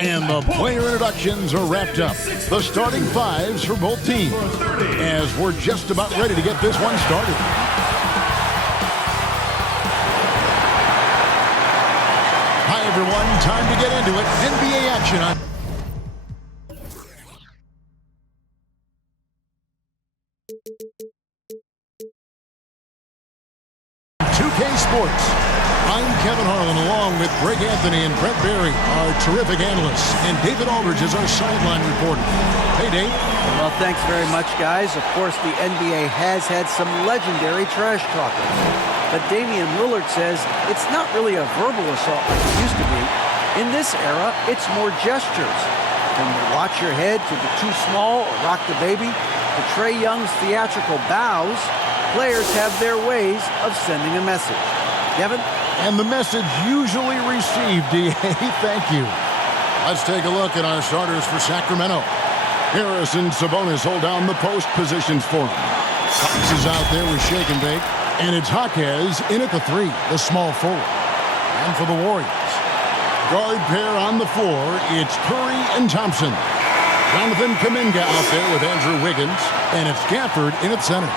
And the player introductions are wrapped up. The starting fives for both teams, as we're just about ready to get this one started. Hi, everyone. Time to get into it. NBA action on 2K Sports. I'm Kevin Harlan, along with Greg Anthony and Brett Berry, our terrific analysts, and David Aldridge is our sideline reporter. Hey, Dave. Well, thanks very much, guys. Of course, the NBA has had some legendary trash talkers. But Damian Lillard says it's not really a verbal assault like it used to be. In this era, it's more gestures. From watch your head to the too small or rock the baby to Trae Young's theatrical bows, players have their ways of sending a message. Kevin? And the message usually received, D.A. Thank you. Let's take a look at our starters for Sacramento. Harris and Sabonis hold down the post positions for him. Fox is out there with shake and bake. And it's Jaquez in at the three, the small forward. And for the Warriors, guard pair on the floor, it's Curry and Thompson. Jonathan Kuminga out there with Andrew Wiggins. And it's Gafford in at center.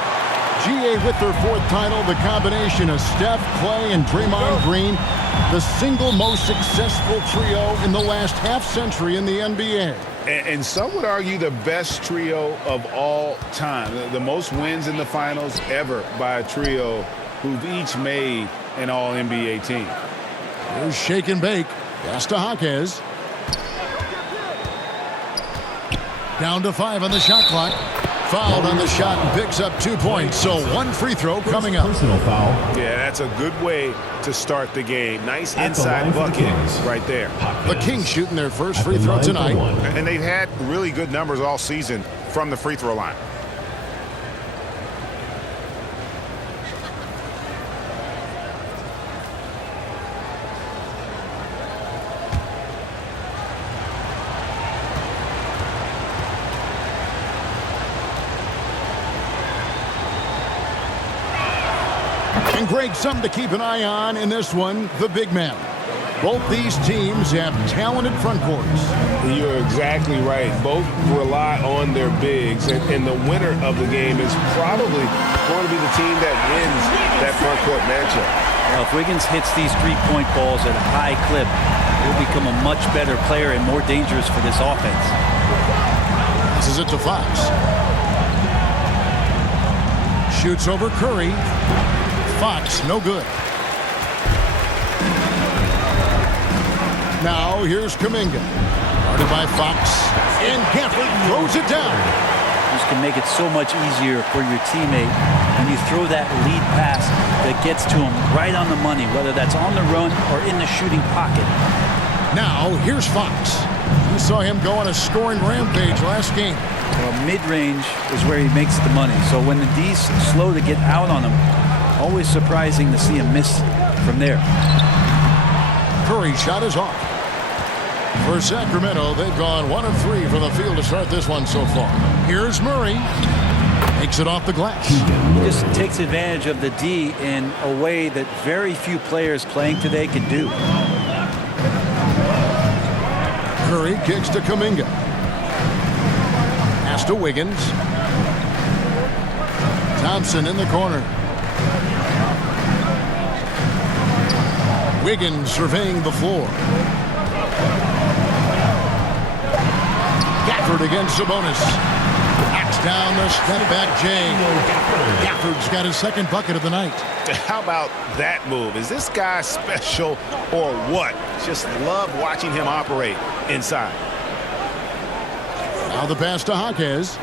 GA with their fourth title, the combination of Steph, Clay, and Draymond Green, the single most successful trio in the last half-century in the NBA. And some would argue the best trio of all time. The most wins in the finals ever by a trio who've each made an All-NBA team. Here's shake and bake. Pass to Jaquez. Down to 5 on the shot clock. Fouled on the shot and picks up 2 points. So one free throw coming up. Personal foul. Yeah, that's a good way to start the game. Nice inside bucket right there. The Kings shooting their first free throw tonight. And they've had really good numbers all season from the free throw line. And Greg, something to keep an eye on in this one, the big man. Both these teams have talented front courts. You're exactly right. Both rely on their bigs, and the winner of the game is probably going to be the team that wins that front court matchup. Well, if Wiggins hits these three-point balls at a high clip, he'll become a much better player and more dangerous for this offense. This is it to Fox. Shoots over Curry. Fox, no good. Now here's Kuminga. Guarded by Fox. And Gafford throws it down. This can make it so much easier for your teammate when you throw that lead pass that gets to him right on the money, whether that's on the run or in the shooting pocket. Now here's Fox. We saw him go on a scoring rampage last game. Well, mid-range is where he makes the money. So when the D's slow to get out on him, always surprising to see him miss from there. Curry shot is off. For Sacramento, they've gone 1 of 3 from the field to start this one so far. Here's Murray. Makes it off the glass. He just takes advantage of the D in a way that very few players playing today can do. Curry kicks to Kuminga. Pass to Wiggins. Thompson in the corner. Wiggins surveying the floor. Gafford against Sabonis. Knocks down the step-back J. Gafford's got his second bucket of the night. How about that move? Is this guy special or what? Just love watching him operate inside. Now the pass to Jaquez.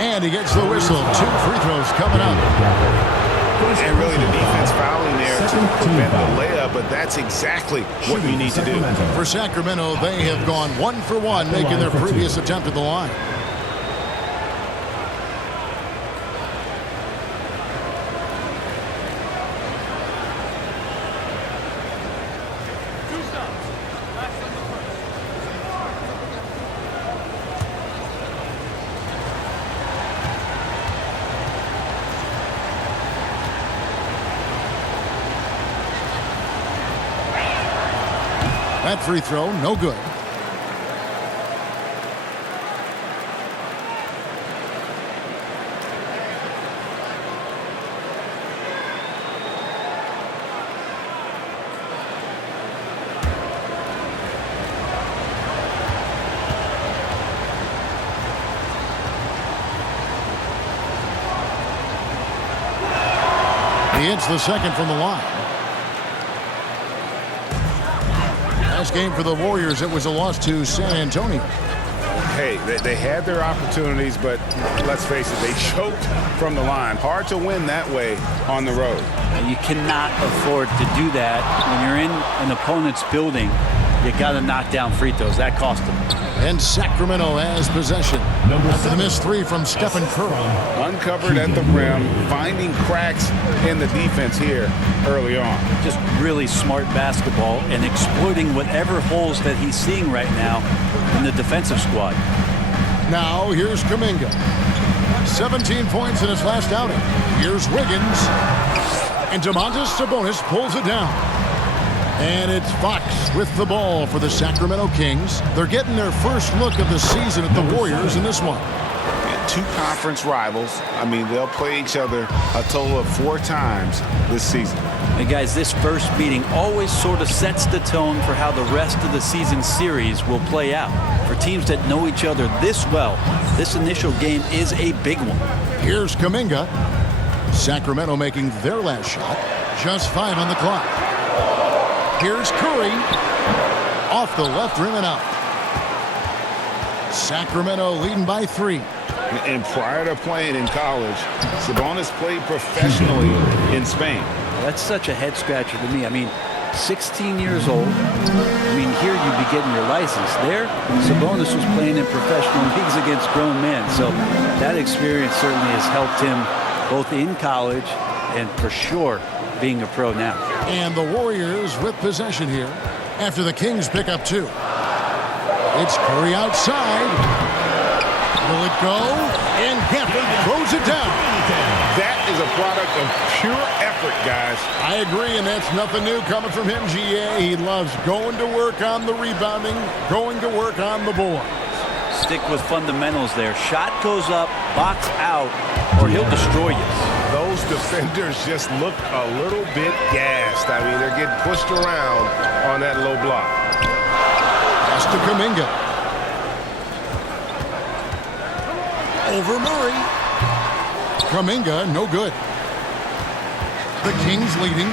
And he gets the whistle. 2 free throws coming up. And really the defense fouling there to prevent the layup, but that's exactly what you need to do. For Sacramento, they have gone 1 for 1, making their previous attempt at the line. That free throw, no good. He hits the second from the line. Last game for the Warriors, it was a loss to San Antonio. Hey, they had their opportunities, but let's face it, they choked from the line. Hard to win that way on the road. You cannot afford to do that when you're in an opponent's building. You got to knock down free throws. That cost them. And Sacramento has possession. After the missed three from Stephen Curry. Uncovered at the rim, finding cracks in the defense here early on. Just really smart basketball and exploiting whatever holes that he's seeing right now in the defensive squad. Now here's Kuminga. 17 points in his last outing. Here's Wiggins. And Domantas Sabonis pulls it down. And it's Fox with the ball for the Sacramento Kings. They're getting their first look of the season at the Warriors in this one. And two conference rivals. I mean, they'll play each other a total of 4 times this season. And guys, this first meeting always sort of sets the tone for how the rest of the season series will play out. For teams that know each other this well, this initial game is a big one. Here's Kuminga. Sacramento making their last shot. Just 5 on the clock. Here's Curry. Off the left rim and out. Sacramento leading by 3. And prior to playing in college, Sabonis played professionally in Spain. That's such a head scratcher to me. I mean, 16 years old. I mean, here you'd be getting your license. There, Sabonis was playing in professional leagues against grown men. So that experience certainly has helped him both in college and for sure being a pro now. And the Warriors with possession here after the Kings pick up 2. It's Curry outside. Will it go? And Gafford throws it down. That is a product of pure effort, guys. I agree, and that's nothing new coming from him, GA. He loves going to work on the rebounding, going to work on the board. Stick with fundamentals there. Shot goes up, box out, or he'll destroy you. Those defenders just look a little bit gassed. I mean, they're getting pushed around on that low block. Pass to Kuminga. Over Murray. Kuminga, no good. The Kings leading.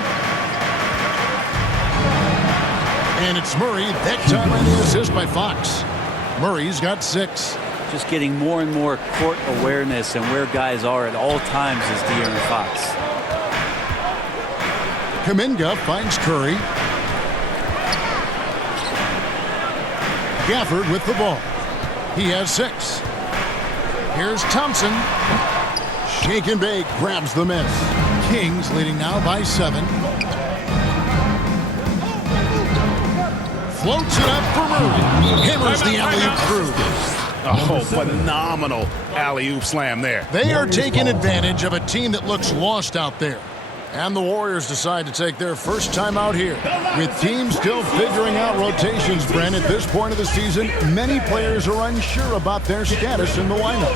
And it's Murray. That time on the assist by Fox. Murray's got 6. Just getting more and more court awareness and where guys are at all times is De'Aaron Fox. Kuminga finds Curry. Gafford with the ball. He has 6. Here's Thompson. Shake and bake, grabs the miss. Kings leading now by 7. Floats it up for Murray. Hammers the alley-oop through. Oh, phenomenal alley-oop slam there. They are taking advantage of a team that looks lost out there. And the Warriors decide to take their first time out here. With teams still figuring out rotations, Brent, at this point of the season, many players are unsure about their status in the lineup.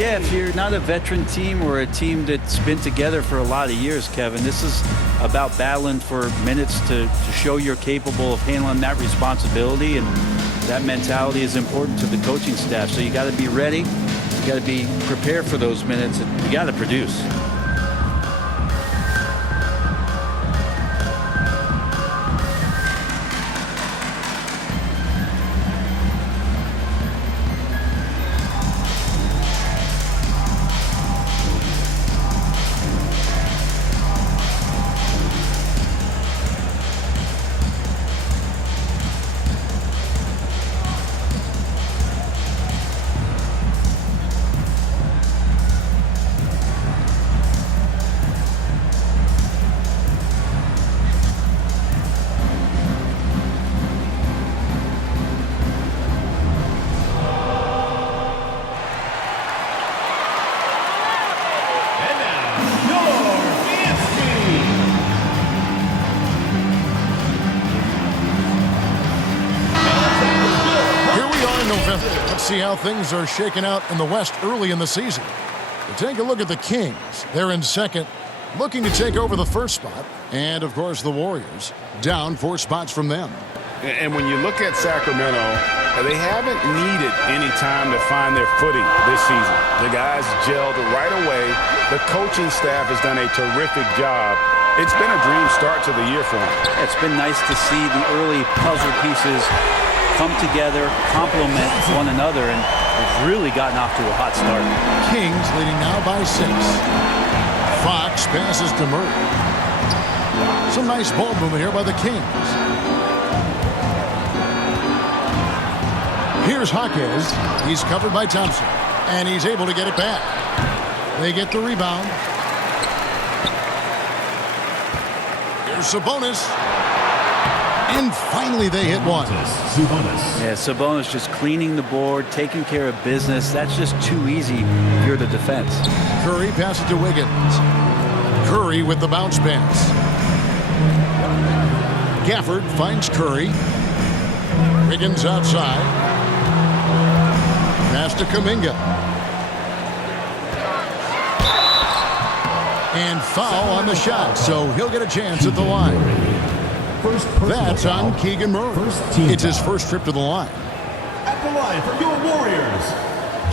Yeah, if you're not a veteran team or a team that's been together for a lot of years, Kevin, this is about battling for minutes to show you're capable of handling that responsibility, and that mentality is important to the coaching staff. So you got to be ready, you got to be prepared for those minutes, and you got to produce. see how things are shaking out in the West early in the season. Take a look at the Kings. They're in second, looking to take over the first spot. And, of course, the Warriors, down 4 spots from them. And when you look at Sacramento, they haven't needed any time to find their footing this season. The guys gelled right away. The coaching staff has done a terrific job. It's been a dream start to the year for them. It's been nice to see the early puzzle pieces come together, complement one another, and they've really gotten off to a hot start. Kings leading now by 6. Fox passes to Murray. Some nice ball movement here by the Kings. Here's Jaquez. He's covered by Thompson, and he's able to get it back. They get the rebound. Here's Sabonis. And finally they hit one. Yeah, Sabonis just cleaning the board, taking care of business. That's just too easy if you're the defense. Curry passes to Wiggins. Curry with the bounce pass. Gafford finds Curry. Wiggins outside. Pass to Kuminga. And foul on the shot, so he'll get a chance at the line. That's on Keegan Murray. It's his first trip to the line. At the line for your Warriors,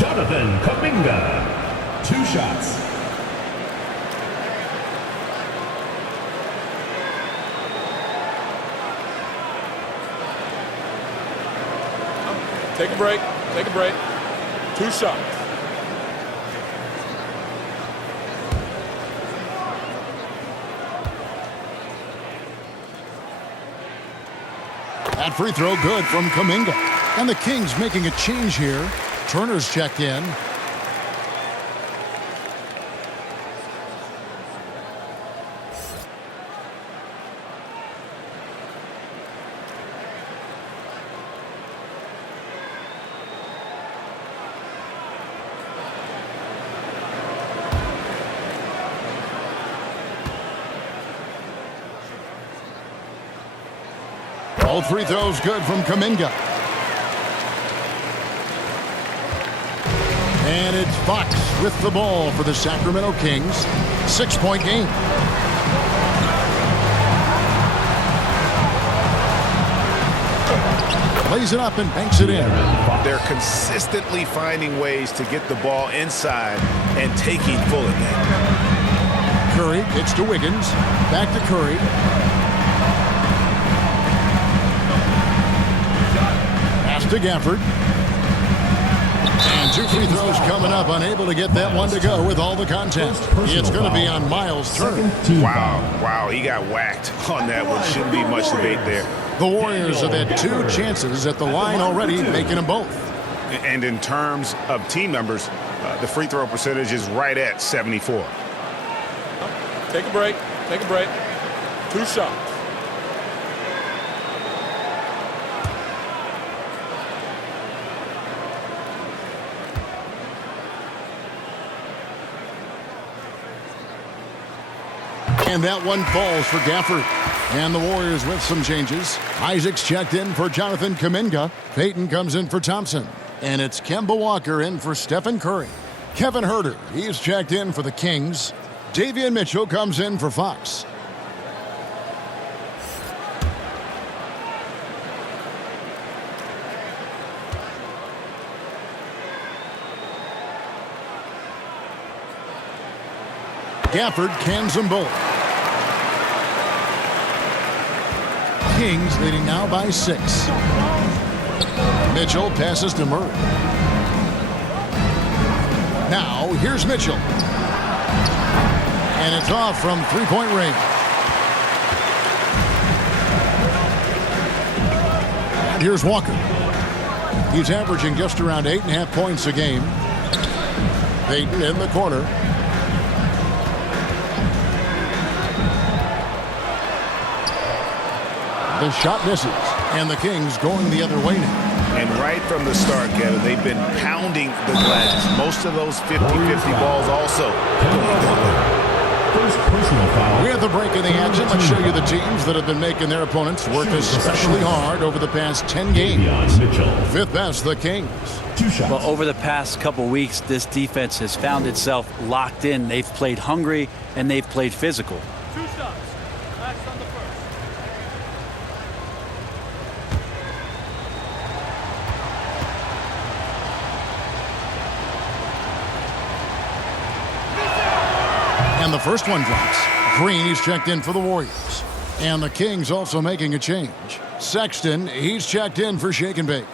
Jonathan Kuminga. 2 shots. Take a break. Take a break. 2 shots. That free throw good from Kuminga. And the Kings making a change here. Turner's checked in. All free throws good from Kuminga. And it's Fox with the ball for the Sacramento Kings. 6-point game. Lays it up and banks it in. They're consistently finding ways to get the ball inside and taking full advantage. Curry kicks to Wiggins. Back to Curry. To Gafford. And 2 free throws coming up. Unable to get that one to go with all the contact. It's going to be on Miles' turn. Wow, he got whacked on that one. Shouldn't be much debate there. The Warriors have had 2 chances at the line already, making them both. And in terms of team numbers, the free throw percentage is right at 74. Take a break. Take a break. 2 shots. And that one falls for Gafford. And the Warriors with some changes. Isaac's checked in for Jonathan Kuminga. Payton comes in for Thompson. And it's Kemba Walker in for Stephen Curry. Kevin Huerter, he's checked in for the Kings. Davion Mitchell comes in for Fox. Gafford cans them both. Kings leading now by 6. Mitchell passes to Murray. Now here's Mitchell. And it's off from 3-point range. And here's Walker. He's averaging just around 8.5 points a game. Payton in the corner. The shot misses, and the Kings going the other way now. And right from the start, Kevin, they've been pounding the glass. Most of those 50-50 balls also going that way. first personal foul. We have the break in the action. Let's show you the teams that have been making their opponents work especially hard over the past 10 games. Fifth best, the Kings. 2 shots. Well, over the past couple weeks, this defense has found itself locked in. They've played hungry and they've played physical. 2 shots. Max on the first. And the first one drops. Green, he's checked in for the Warriors. And the Kings also making a change. Sexton, he's checked in for Shake and Bake.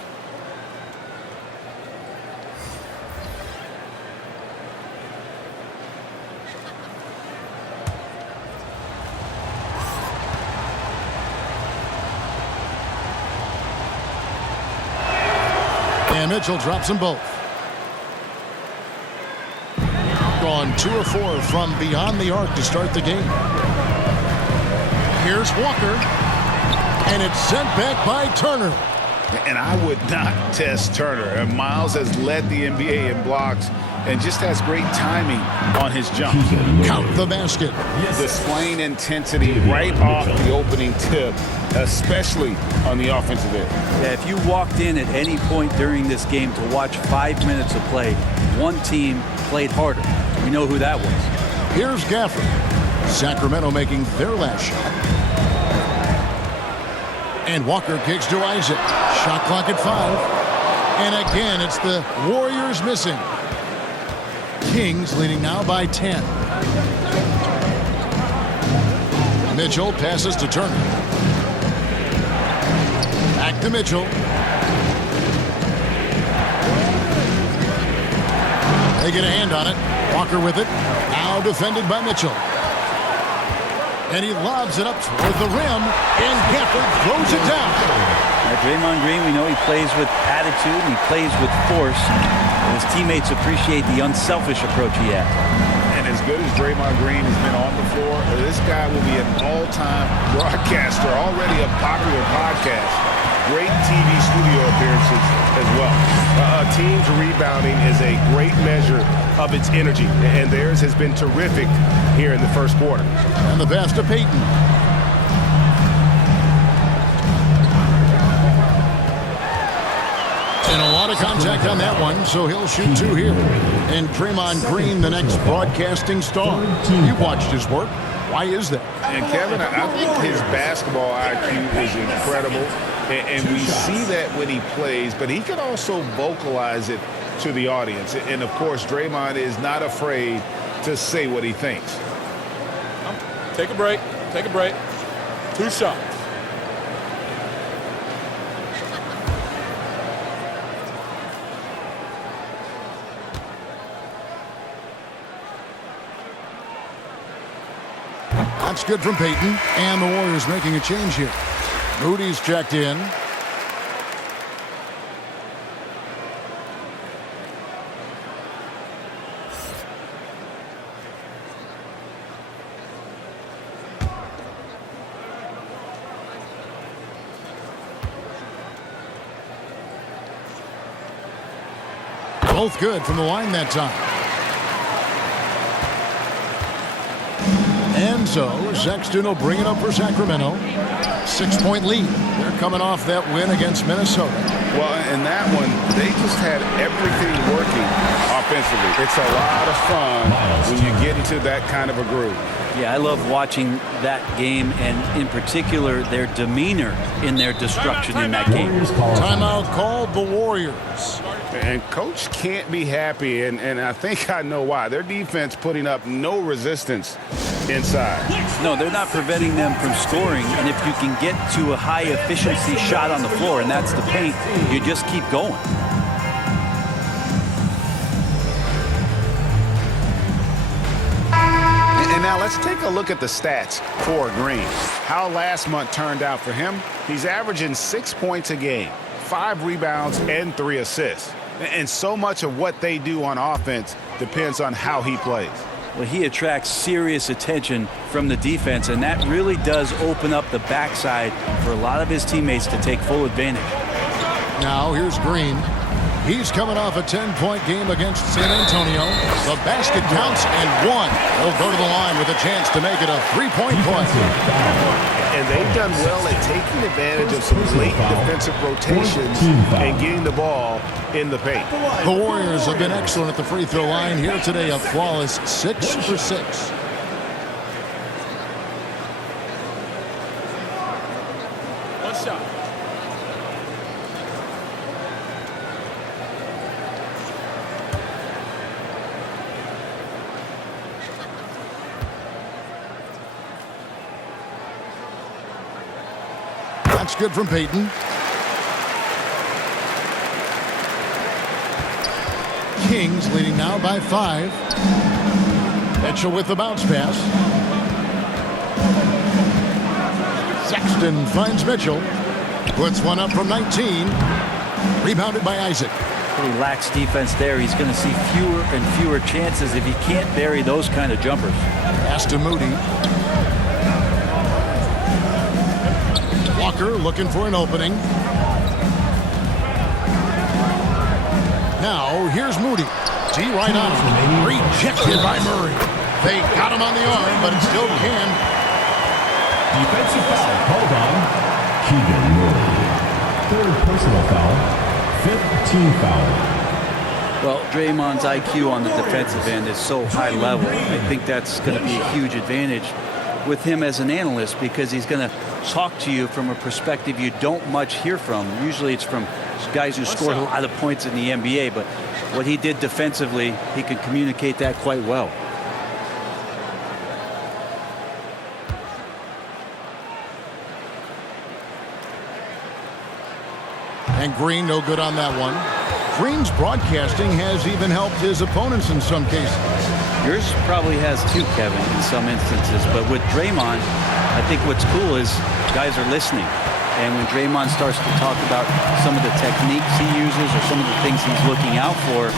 And Mitchell drops them both. Gone 2 of 4 from beyond the arc to start the game. Here's Walker. And it's sent back by Turner. And I would not test Turner. And Miles has led the NBA in blocks and just has great timing on his jump. Count the basket. Displaying intensity right off the opening tip, especially on the offensive end. Yeah, if you walked in at any point during this game to watch 5 minutes of play, one team played harder. We know who that was. Here's Gafford. Sacramento making their last shot. And Walker kicks to Isaac. Shot clock at 5. And again, it's the Warriors missing. Kings leading now by 10. Mitchell passes to Turner. Back to Mitchell. They get a hand on it. Walker with it. Now defended by Mitchell. And he lobs it up toward the rim. And Gafford throws it down. Draymond Green, we know he plays with attitude and he plays with force. And his teammates appreciate the unselfish approach he has. And as good as Draymond Green has been on the floor, this guy will be an all-time broadcaster, already a popular podcast. Great TV studio appearances as well. A team's rebounding is a great measure of its energy, and theirs has been terrific here in the first quarter. And the pass to Payton. And a lot of contact on that one, so he'll shoot 2 here. And Draymond Green, the next broadcasting star. You've watched his work. Why is that? And Kevin, I think his basketball IQ is incredible, and we see that when he plays, but he can also vocalize it to the audience. And of course, Draymond is not afraid to say what he thinks. Take a break. Take a break. 2 shots. That's good from Payton. And the Warriors making a change here. Moody's checked in. Both good from the line that time. And so Sexton will bring it up for Sacramento. 6-point lead. They're coming off that win against Minnesota. Well, in that one, they just had everything working offensively. It's a lot of fun when you get into that kind of a groove. Yeah, I love watching that game, and in particular, their demeanor in their destruction in that game. Timeout called the Warriors. And Coach can't be happy, and I think I know why. Their defense putting up no resistance inside. No, they're not preventing them from scoring, and if you can get to a high-efficiency shot on the floor, and that's the paint, you just keep going. And now let's take a look at the stats for Green. How last month turned out for him. He's averaging 6 points a game, 5 rebounds, and 3 assists. And so much of what they do on offense depends on how he plays. Well, he attracts serious attention from the defense, and that really does open up the backside for a lot of his teammates to take full advantage. Now here's Green. He's coming off a 10-point game against San Antonio. The basket counts and one. He'll go to the line with a chance to make it a 3-point play. And they've done well at taking advantage of some late defensive rotations and getting the ball in the paint. The Warriors have been excellent at the free throw line here today, a flawless 6 for 6. One shot. That's good from Payton. Kings leading now by 5. Mitchell with the bounce pass. Sexton finds Mitchell. Puts one up from 19. Rebounded by Isaac. Pretty lax defense there. He's going to see fewer and fewer chances if he can't bury those kind of jumpers. Pass to Moody. Walker looking for an opening. Now here's Moody. T right on him. Rejected by Murray. They got him on the arm, but it still can. Defensive foul called on Keegan Murray. Third personal foul. 5th team foul. Well, Draymond's IQ on the defensive end is so high level. I think that's going to be a huge advantage with him as an analyst, because he's going to talk to you from a perspective you don't much hear from. Usually it's from guys who scored a lot of points in the NBA, but what he did defensively, he can communicate that quite well. And Green no good on that one. Green's broadcasting has even helped his opponents in some cases. Yours probably has too, Kevin, in some instances. But with Draymond, I think what's cool is guys are listening. And when Draymond starts to talk about some of the techniques he uses or some of the things he's looking out for,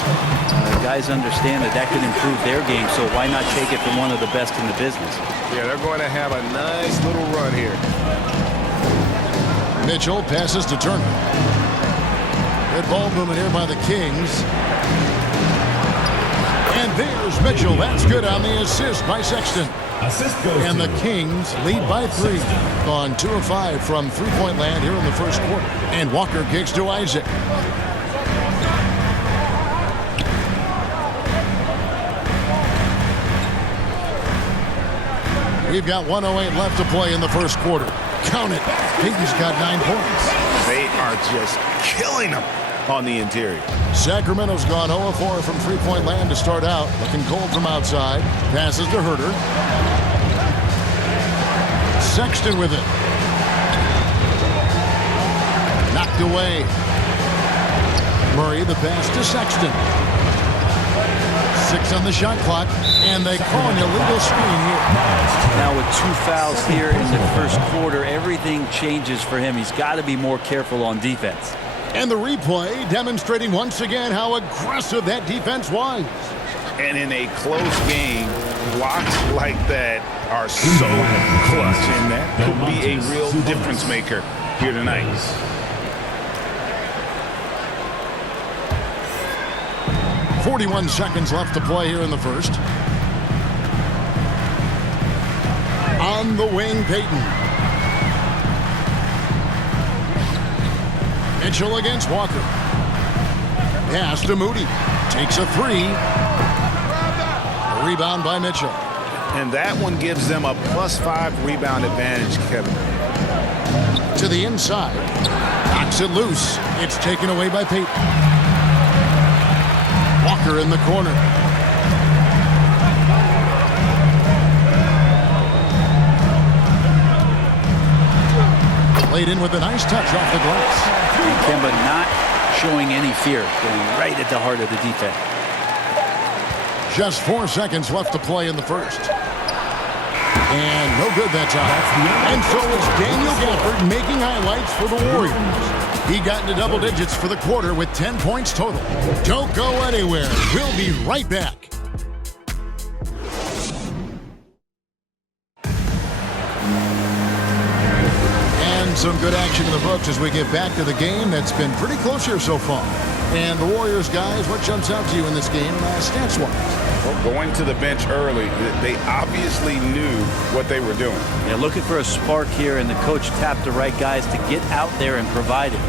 guys understand that that could improve their game. So why not take it from one of the best in the business? Yeah, they're going to have a nice little run here. Mitchell passes to Turner. Good ball movement here by the Kings. And there's Mitchell. That's good on the assist by Sexton. Assist goes And to the Kings lead by 3. Gone 2 of 5 from three-point land here in the first quarter. And Walker kicks to Isaac. We've got 1:08 left to play in the first quarter. Count it. Payton's got 9 points. They are just killing them on the interior. Sacramento's gone 0 of 4 from three-point land to start out. Looking cold from outside. Passes to Herter. Sexton with it. Knocked away. Murray the pass to Sexton. 6 on the shot clock, and they call an illegal screen here. Now with 2 fouls here in the first quarter, everything changes for him. He's got to be more careful on defense. And the replay demonstrating once again how aggressive that defense was. And in a close game, blocks like that are so clutch, and that could be a real difference maker here tonight. 41 seconds left to play here in the first. On the wing, Payton. Mitchell against Walker. Pass to Moody. Takes a 3. A rebound by Mitchell. And that one gives them a +5 rebound advantage, Kevin. To the inside. Knocks it loose. It's taken away by Payton. Walker in the corner. Played in with a nice touch off the glass. And Kemba not showing any fear, going right at the heart of the defense. Just 4 seconds left to play in the first. And no good that time. And so it's Daniel Gafford making highlights for the Warriors. He got into double digits for the quarter with 10 points total. Don't go anywhere. We'll be right back. And some good action in the books as we get back to the game that's been pretty close here so far. And the Warriors, guys, what jumps out to you in this game stats-wise? Well, going to the bench early, they obviously knew what they were doing. Yeah, looking for a spark here, and the coach tapped the right guys to get out there and provide it.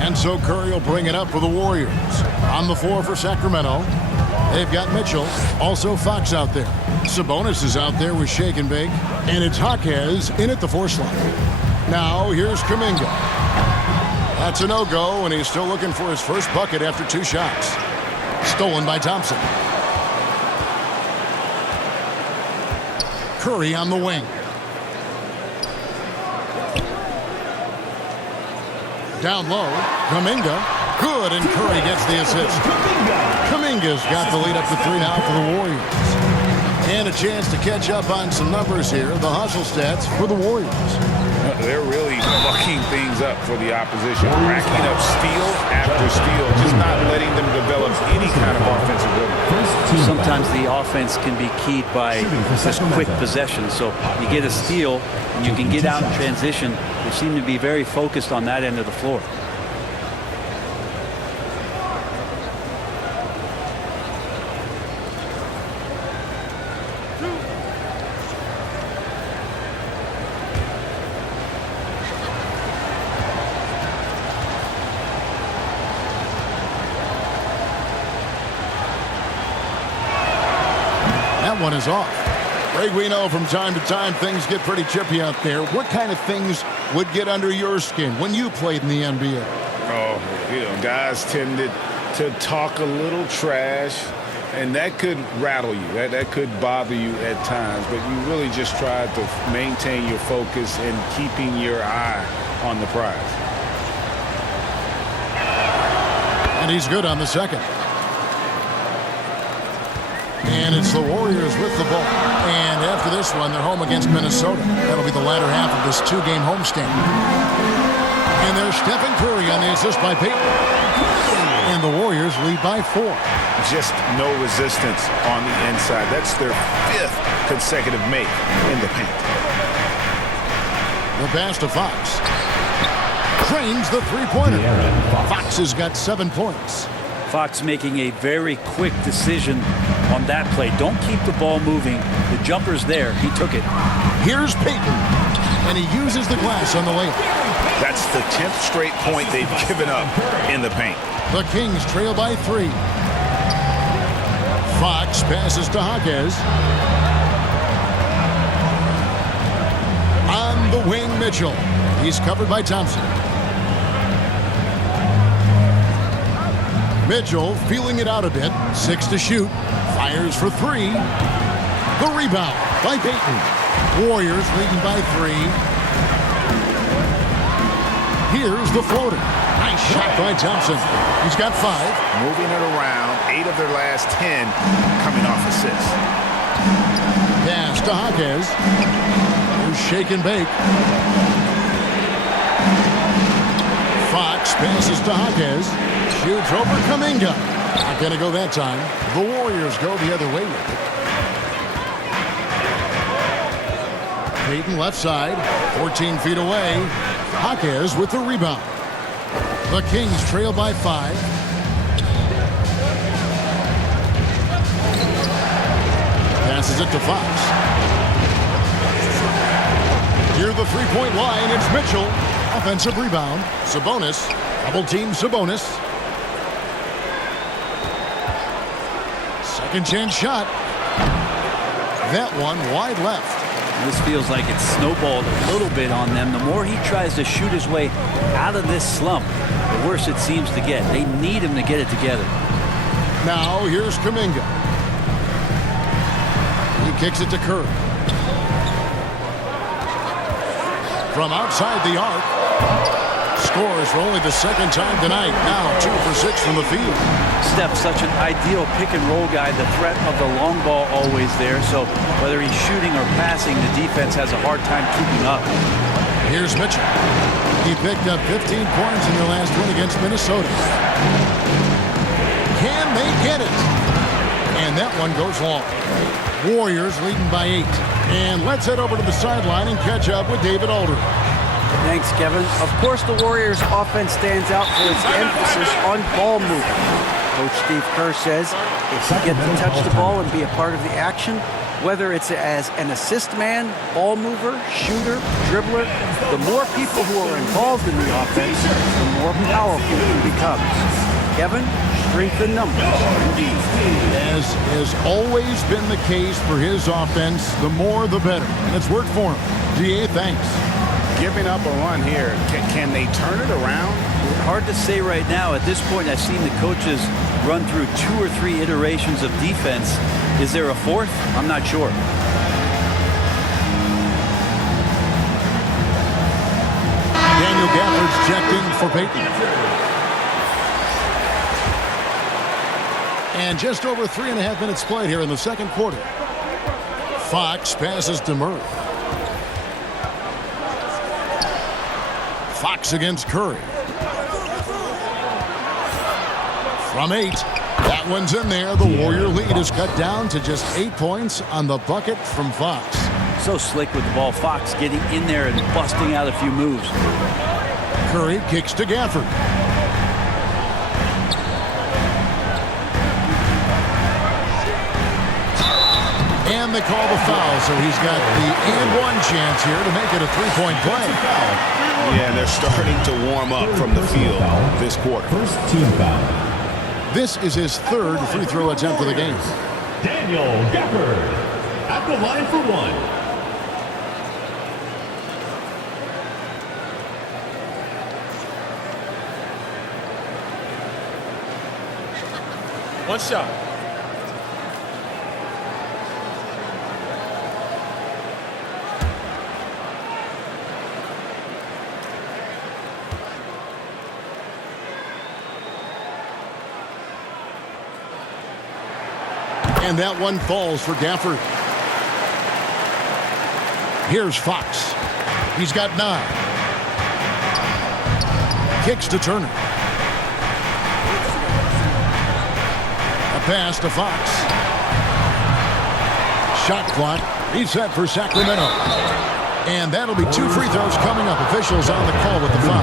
And so Curry will bring it up for the Warriors. On the floor for Sacramento, they've got Mitchell, also Fox out there. Sabonis is out there with Shake and Bake, and it's Jaquez in at the 4 slot. Now here's Kuminga. That's a no-go, and he's still looking for his first bucket after 2 shots. Stolen by Thompson. Curry on the wing. Down low, Kuminga. Good, and Curry gets the assist. Kuminga's got the lead up to 3 now for the Warriors. And a chance to catch up on some numbers here. The hustle stats for the Warriors. They're really fucking things up for the opposition. Racking up steal after steal, just not letting them develop any kind of offensive rhythm. Sometimes the offense can be keyed by just quick possession. So you get a steal, and you can get out in transition. They seem to be very focused on that end of the floor. That one is off. Greg, we know from time to time things get pretty chippy out there. What kind of things would get under your skin when you played in the NBA? Oh, guys tended to talk a little trash, and that could rattle you. That could bother you at times, but you really just try to maintain your focus and keeping your eye on the prize. And he's good on the second. And it's the Warriors with the ball. And after this one, they're home against Minnesota. That'll be the latter half of this 2-game homestand. And there's Stephen Curry on the assist by Payton. And the Warriors lead by 4. Just no resistance on the inside. That's their 5th consecutive make in the paint. The pass to Fox. Drains the 3-pointer. Fox has got 7 points. Fox making a very quick decision on that play. Don't keep the ball moving. The jumper's there. He took it. Here's Payton. And he uses the glass on the layup. That's the 10th straight point they've given up in the paint. The Kings trail by 3. Fox passes to Jaquez. On the wing, Mitchell. He's covered by Thompson. Mitchell feeling it out a bit. 6 to shoot. Fires for 3. The rebound by Payton. Warriors leading by 3. Here's the floater. Nice shot by Thompson. He's got 5. Moving it around. 8 of their last 10 coming off assists. Pass to Jaquez. Who's shake and bake. Fox passes to Jaquez. Shoots over Kuminga. Not going to go that time. The Warriors go the other way with it. Payton left side. 14 feet away. Jaquez with the rebound. The Kings trail by 5. Passes it to Fox. Near the 3-point line, it's Mitchell. Offensive rebound. Sabonis. Double team Sabonis. Second chance shot. That one wide left. This feels like it's snowballed a little bit on them. The more he tries to shoot his way out of this slump, the worse it seems to get. They need him to get it together. Now here's Kuminga. He kicks it to Curry. From outside the arc. Scores for only the second time tonight. Now 2 for 6 from the field. Steph, such an ideal pick-and-roll guy. The threat of the long ball always there. So whether he's shooting or passing, the defense has a hard time keeping up. Here's Mitchell. He picked up 15 points in their last win against Minnesota. Can they get it? And that one goes long. Warriors leading by 8. And let's head over to the sideline and catch up with David Aldridge. Thanks, Kevin. Of course, the Warriors' offense stands out for its emphasis on ball movement. Coach Steve Kerr says if you get to touch the ball and be a part of the action, whether it's as an assist man, ball mover, shooter, dribbler, the more people who are involved in the offense, the more powerful it becomes. Kevin, strength in numbers, indeed. As has always been the case for his offense, the more the better. And it's worked for him. DA, thanks. Giving up a run here. Can they turn it around? Hard to say right now. At this point, I've seen the coaches run through 2 or 3 iterations of defense. Is there a fourth? I'm not sure. Daniel Gafford's checked in for Peyton. And just over 3.5 minutes played here in the second quarter. Fox passes to Murray. Fox against Curry. From 8. That one's in there. The Warrior lead is cut down to just 8 points on the bucket from Fox. So slick with the ball. Fox getting in there and busting out a few moves. Curry kicks to Gafford. And they call the foul, so he's got the and-one chance here to make it a 3-point play. Yeah, and they're starting to warm up from the field this quarter. First team foul. This is his 3rd free throw attempt of the game. Daniel Gafford at the line for 1. One shot. And that one falls for Gafford. Here's Fox. He's got 9. Kicks to Turner. A pass to Fox. Shot clock reset for Sacramento. And that'll be 2 free throws coming up. Officials on the call with the foul.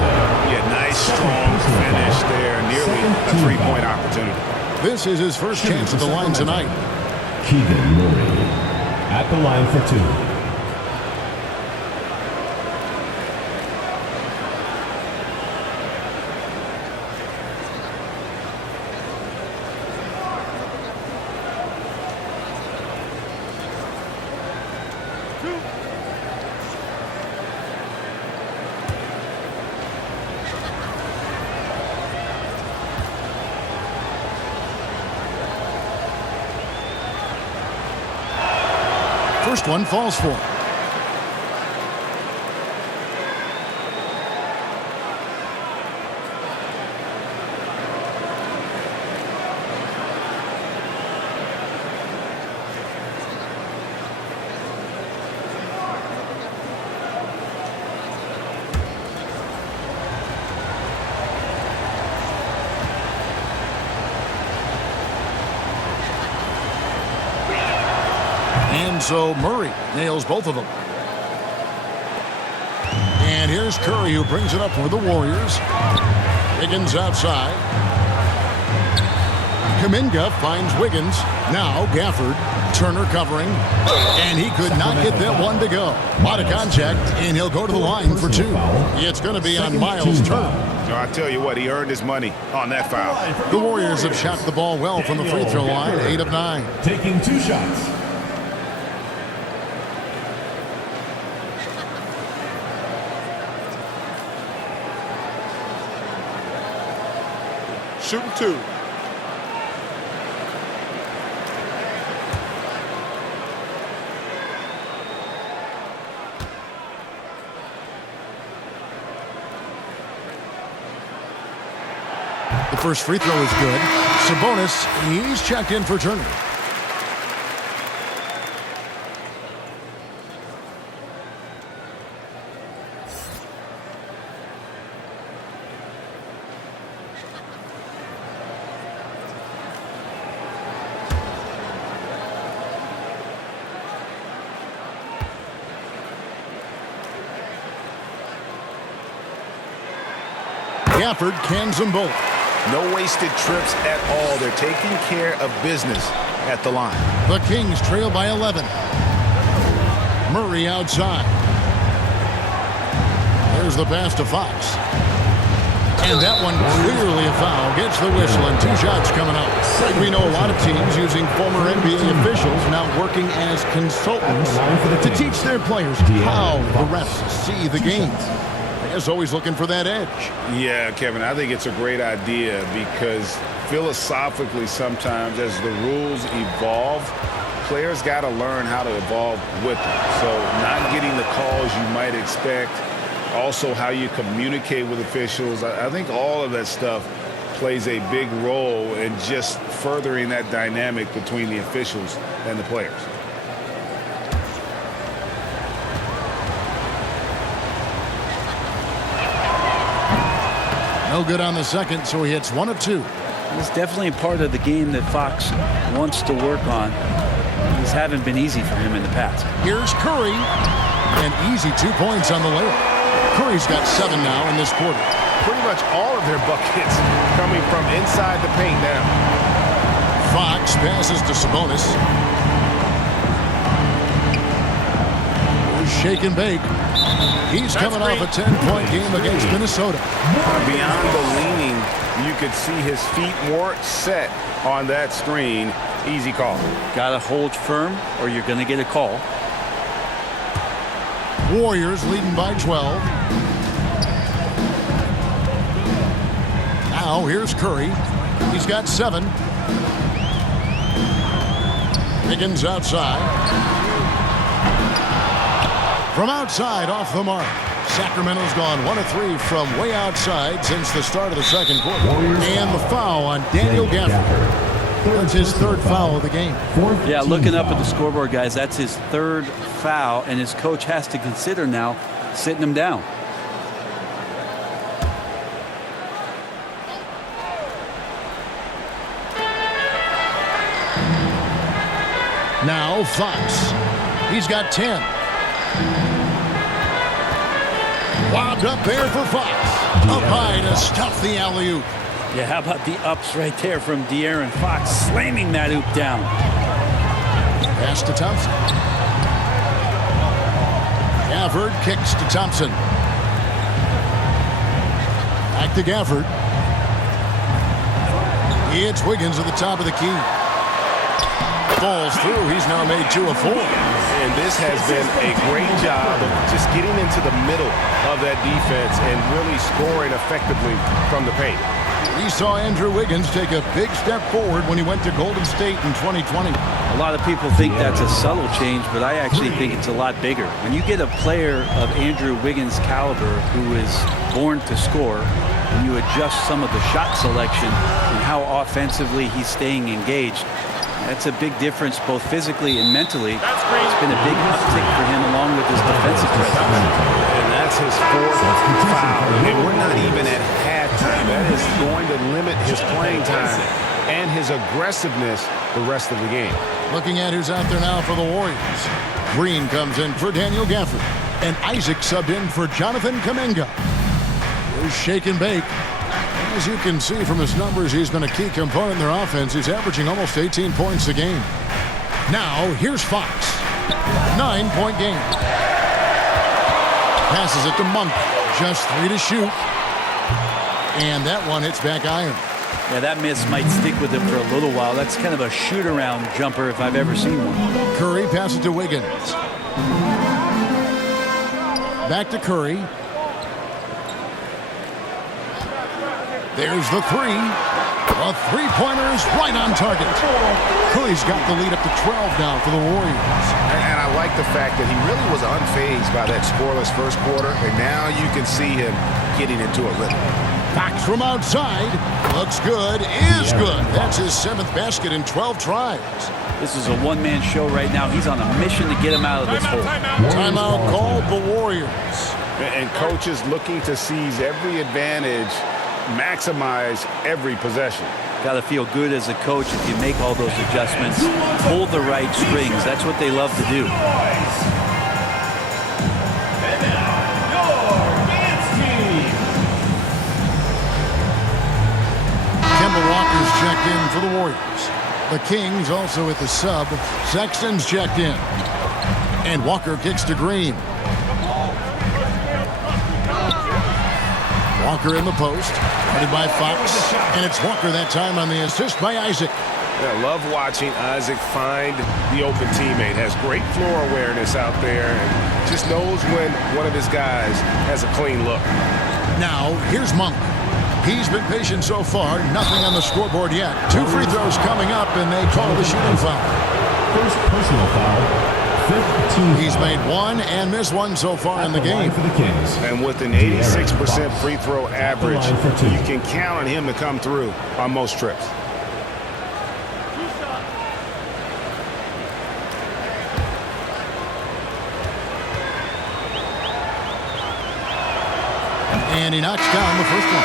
Yeah, nice strong finish there. Nearly a 3-point opportunity. This is his first chance at the line tonight. Keegan Murray at the line for 2. First one falls for him. And so Murray nails both of them. And here's Curry, who brings it up for the Warriors. Wiggins outside. Kuminga finds Wiggins. Now Gafford. Turner covering. And he could not get that one to go. A lot of contact, and he'll go to the line for 2. It's going to be on Miles Turner. So I tell you what, he earned his money on that foul. The Warriors have shot the ball well from the free throw line, 8 of 9. Taking 2 shots. Shooting 2. The first free throw is good. Sabonis, he's checked in for Turner. Gafford cans them both. No wasted trips at all. They're taking care of business at the line. The Kings trail by 11. Murray outside. There's the pass to Fox. And that one clearly a foul. Gets the whistle and 2 shots coming up. We know a lot of teams using former NBA officials now working as consultants to teach their players how the refs see the game. I guess always looking for that edge. Yeah, Kevin, I think it's a great idea because philosophically sometimes as the rules evolve, players got to learn how to evolve with them. So not getting the calls you might expect, also how you communicate with officials. I think all of that stuff plays a big role in just furthering that dynamic between the officials and the players. No good on the second, so he hits 1 of 2. It's definitely a part of the game that Fox wants to work on. These haven't been easy for him in the past. Here's Curry. An easy 2 points on the layup. Curry's got 7 now in this quarter. Pretty much all of their buckets coming from inside the paint now. Fox passes to Sabonis. Shake and bake. He's coming off a 10-point game against Minnesota. Beyond the leaning, you could see his feet more set on that screen. Easy call. Got to hold firm or you're going to get a call. Warriors leading by 12. Now here's Curry. He's got 7. Higgins outside. From outside, off the mark. Sacramento's gone 1 of 3 from way outside since the start of the second quarter. And the foul on Daniel Gafford. That's his 3rd foul of the game. Yeah, looking up at the scoreboard, guys, that's his 3rd foul, and his coach has to consider now sitting him down. Now Fox. He's got 10. Lobbed up there for Fox. Up high to stuff the alley-oop. Yeah, how about the ups right there from De'Aaron Fox, slamming that oop down. Pass to Thompson. Gafford kicks to Thompson. Back to Gafford. It's Wiggins at the top of the key. Falls through. He's now made 2 of 4. And this has been a great job of just getting into the middle of that defense and really scoring effectively from the paint. We saw Andrew Wiggins take a big step forward when he went to Golden State in 2020. A lot of people think that's a subtle change, but I actually think it's a lot bigger. When you get a player of Andrew Wiggins' caliber who is born to score, and you adjust some of the shot selection and how offensively he's staying engaged, that's a big difference both physically and mentally. It's been a big uptick for him along with his defensive presence. And that's his 4th foul. And we're not even at halftime. That is going to limit his playing time and his aggressiveness the rest of the game. Looking at who's out there now for the Warriors. Green comes in for Daniel Gafford. And Isaac subbed in for Jonathan Kuminga. Here's shake and bake. As you can see from his numbers, he's been a key component in their offense. He's averaging almost 18 points a game. Now, here's Fox. 9-point game. Passes it to Monk. Just 3 to shoot. And that one hits back iron. Yeah, that miss might stick with him for a little while. That's kind of a shoot-around jumper if I've ever seen one. Curry passes to Wiggins. Back to Curry. There's the 3. A 3-pointer is right on target. Curry's got the lead up to 12 now for the Warriors. And I like the fact that he really was unfazed by that scoreless first quarter, and now you can see him getting into a rhythm. Fox from outside. Looks good. Is good. That's his 7th basket in 12 tries. This is a one-man show right now. He's on a mission to get him out of this hole. Timeout called the Warriors. And coaches looking to seize every advantage, maximize every possession. Got to feel good as a coach if you make all those adjustments. Pull the right strings. That's what they love to do. Kemba Walker's checked in for the Warriors. The Kings also at the sub. Sexton's checked in. And Walker kicks to Green. Walker in the post. Guarded by Fox. And it's Walker that time on the assist by Isaac. I love watching Isaac find the open teammate. Has great floor awareness out there and just knows when one of his guys has a clean look. Now, here's Monk. He's been patient so far. Nothing on the scoreboard yet. 2 free throws coming up, and they call the shooting foul. First personal foul. Fifth team He's foul. made one and missed one so far in the game. For the Kings. And with an 86% free throw average, line for two. you can count on him to come through on most trips. And he knocks down the first one.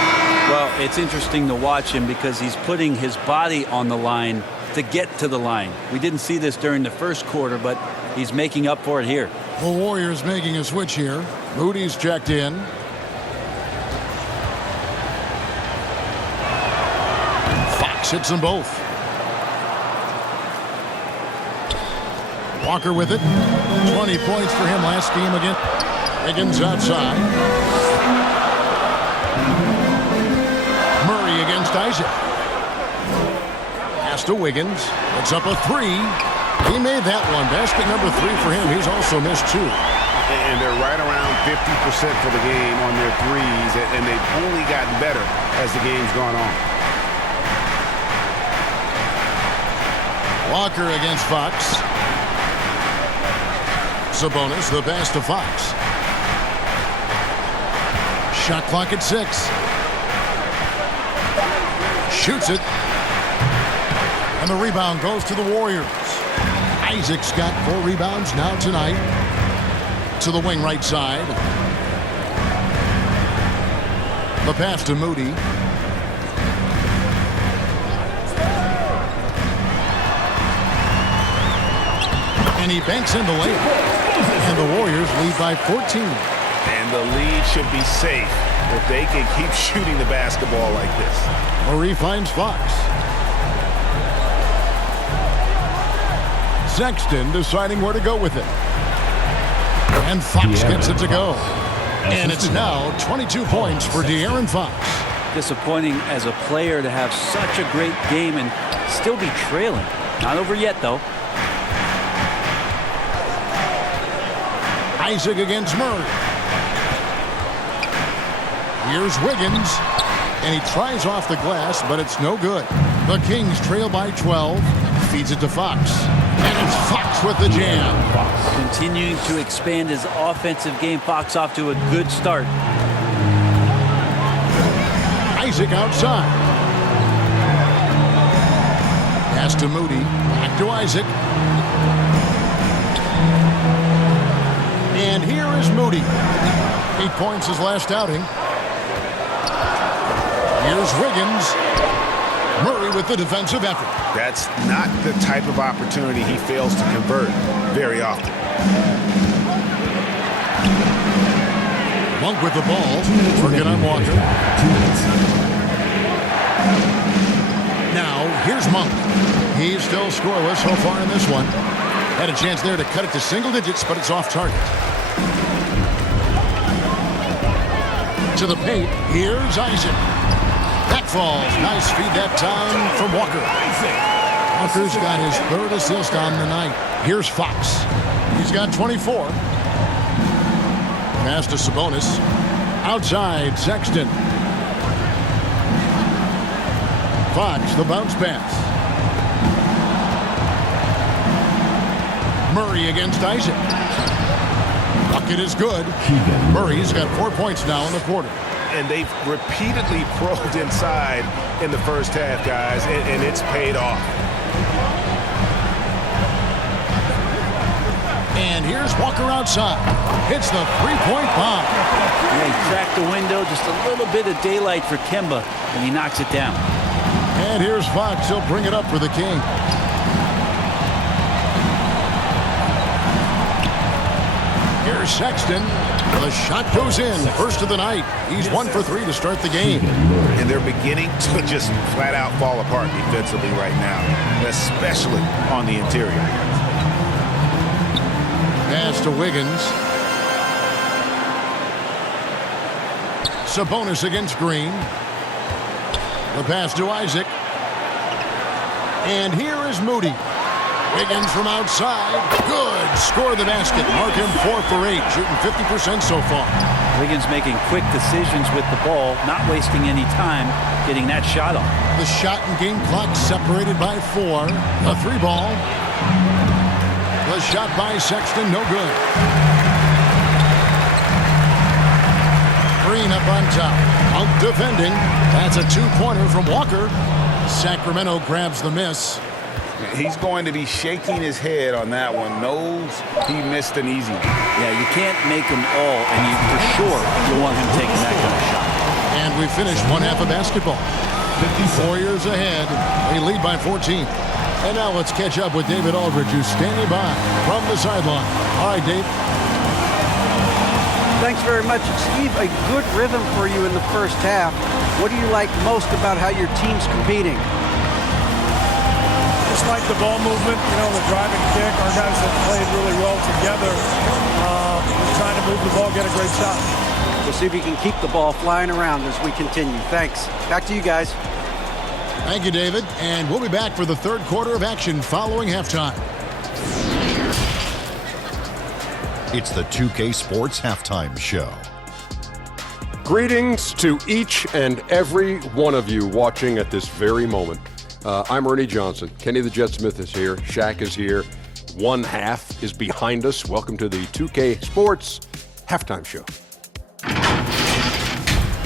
Well, it's interesting to watch him because he's putting his body on the line to get to the line. We didn't see this during the first quarter, but he's making up for it here. The Warriors making a switch here. Moody's checked in. Fox hits them both. Walker with it. 20 points for him last game again. Wiggins outside. Murray against Isaac. Pass to Wiggins. It's up a three. He made that one. Basket number 3 for him. He's also missed 2. And they're right around 50% for the game on their threes, and they've only gotten better as the game's gone on. Walker against Fox. Sabonis, the pass to Fox. Shot clock at 6. Shoots it. And the rebound goes to the Warriors. Isaac's got 4 rebounds now tonight. To the wing right side. The pass to Moody. And he banks in the layup. And the Warriors lead by 14. And the lead should be safe if they can keep shooting the basketball like this. Murray finds Fox. Sexton deciding where to go with it. And Fox gets it to go. And it's now 22 points for De'Aaron Fox. Disappointing as a player to have such a great game and still be trailing. Not over yet, though. Isaac against Murray. Here's Wiggins. And he tries off the glass, but it's no good. The Kings trail by 12. Feeds it to Fox. And it's Fox with the jam. Continuing to expand his offensive game. Fox off to a good start. Isaac outside. Pass to Moody. Back to Isaac. And here is Moody. 8 points his last outing. Here's Wiggins. Murray with the defensive effort. That's not the type of opportunity he fails to convert very often. Monk with the ball. Working on Walker. Now, here's Monk. He's still scoreless so far in this one. Had a chance there to cut it to single digits, but it's off target. To the paint. Here's Isaac. That falls. Nice feed that time from Walker. Walker's got his 3rd assist on the night. Here's Fox. He's got 24. Pass to Sabonis. Outside, Sexton. Fox, the bounce pass. Murray against Isaac. Bucket is good. Murray's got 4 points now in the quarter. And they've repeatedly probed inside in the first half, guys, and it's paid off. And here's Walker outside. Hits the three-point bomb. Yeah, he cracked the window. Just a little bit of daylight for Kemba, and he knocks it down. And here's Fox. He'll bring it up for the King. Here's Sexton. The shot goes in. First of the night. He's 1 for 3 to start the game. And they're beginning to just flat out fall apart defensively right now, especially on the interior. Pass to Wiggins. Sabonis against Green. The pass to Isaac. And here is Moody. Wiggins from outside. Good. Score the basket. Mark him 4 for 8. Shooting 50% so far. Wiggins making quick decisions with the ball, not wasting any time getting that shot off. The shot and game clock separated by 4. A 3 ball. The shot by Sexton, no good. Green up on top. Out defending. That's a 2-pointer from Walker. Sacramento grabs the miss. He's going to be shaking his head on that one. Knows he missed an easy one. Yeah, you can't make them all, and for sure you want him taking that kind of shot. And we finished one half of basketball. 54 years ahead. They lead by 14. And now let's catch up with David Aldridge, who's standing by from the sideline. All right, Dave. Thanks very much, Steve. A good rhythm for you in the first half. What do you like most about how your team's competing? Just like the ball movement, the driving kick. Our guys have played really well together. We're trying to move the ball, get a great shot. We'll see if you can keep the ball flying around as we continue. Thanks. Back to you guys. Thank you, David. And we'll be back for the third quarter of action following halftime. It's the 2K Sports Halftime Show. Greetings to each and every one of you watching at this very moment. I'm Ernie Johnson. Kenny the Jet Smith is here. Shaq is here. One half is behind us. Welcome to the 2K Sports Halftime Show.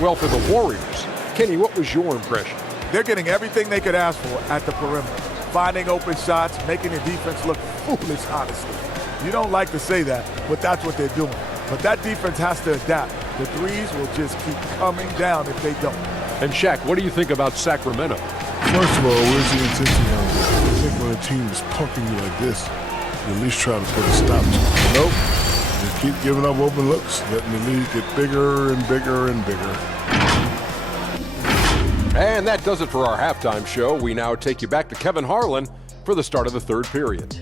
Well, for the Warriors, Kenny, what was your impression? They're getting everything they could ask for at the perimeter. Finding open shots, making the defense look foolish, honestly. You don't like to say that, but that's what they're doing. But that defense has to adapt. The threes will just keep coming down if they don't. And Shaq, what do you think about Sacramento? First of all, where's the intensity on this? I think when a team is punking you like this, you at least try to put a stop to it. Nope. Just keep giving up open looks, letting the lead get bigger and bigger and bigger. And that does it for our halftime show. We now take you back to Kevin Harlan for the start of the third period.